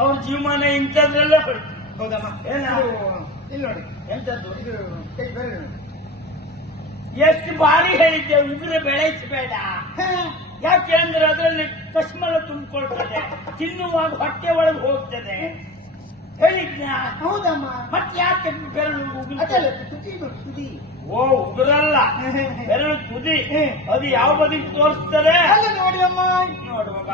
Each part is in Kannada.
ಅವ್ರ ಜೀವಮಾನ ಇಂಥದ್ರೆಲ್ಲ ಹೌದಮ್ಮ. ಏನ ಇಲ್ಲಿ ನೋಡಿ ಎಂತದ್ದು ಇದು ಕೈ ಬೇರೆ ನೋಡಿ. ಎಷ್ಟು ಬಾರಿ ಹೇಳಿದ್ದೆ ಉಗುರು ಬೆಳೆಸಬೇಡ. ಯಾಕೆ ಅಂದ್ರೆ ಅದರಲ್ಲಿ ಕಶ್ಮಲ ತುಂಬಿಕೊಳ್ತದೆ, ತಿನ್ನುವಾಗ ಹೊಟ್ಟೆ ಒಳಗೆ ಹೋಗ್ತದೆ ಹೇಳಿದ್ನ. ಹೌದಮ್ಮ. ಮತ್ತೆ ಯಾಕೆ ಬೆರಳು ಉಗುರು? ಅದಲ್ಲ ತುದಿ ನೋಡಿ ತುದಿ. ಓ ಉಗುರಲ್ಲ, ಬೆರಳು ತುದಿ. ಅದು ಯಾವ ಬದಿಗೆ ತೋರಿಸ್ತದೆ ಅಲ್ಲ ನೋಡಿ ಅಮ್ಮ. ನೋಡುವಾಗ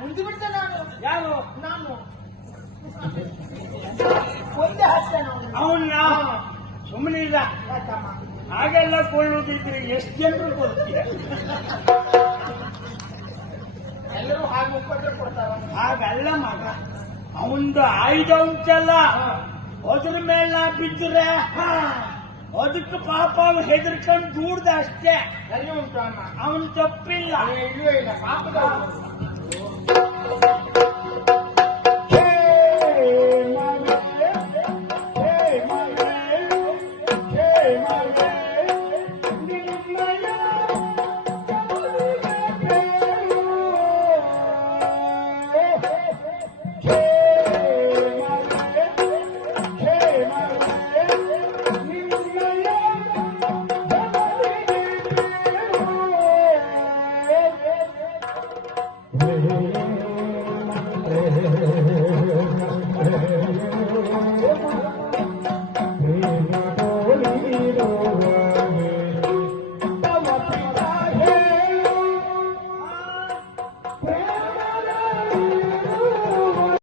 ಮುಂದೆ ಬಿಡ್ತೆ ನಾನು. ಯಾರು ನಾನು ಒಂದೇ ಹಚ್ಚ ನಾವು. ಅವನ್ನ ಸುಮ್ಮನೆ ಇಲ್ಲ. ಯಾಕಮ್ಮ? ಹಾಗೆಲ್ಲ ಕೊಳ್ಳುವುದಿದ್ರೆ ಎಷ್ಟು ಜನರು ಕೊಡ್ತೀರ? ಎಲ್ಲರೂ ಹಾಗೆ ಒಪ್ಪಟ್ಟೆ ಕೊಡ್ತಾರ. ಹಾಗಲ್ಲ ಮಗ, ಅವಂದು ಆಯುಧ ಉಂಟಲ್ಲ, ಅದ್ರ ಮೇಲೆ ನಾ ಬಿದ್ದರೆ ಅದಕ್ಕೆ ಪಾಪ ಅವನು ಹೆದರ್ಕೊಂಡು ದೂಡ್ದ ಅಷ್ಟೇ. ಸರಿ ಉಂಟು ಅಮ್ಮ. ಅವನ್ ತಪ್ಪಿಲ್ಲ. ಇಲ್ಲವೇ ಇಲ್ಲ ಪಾಪದ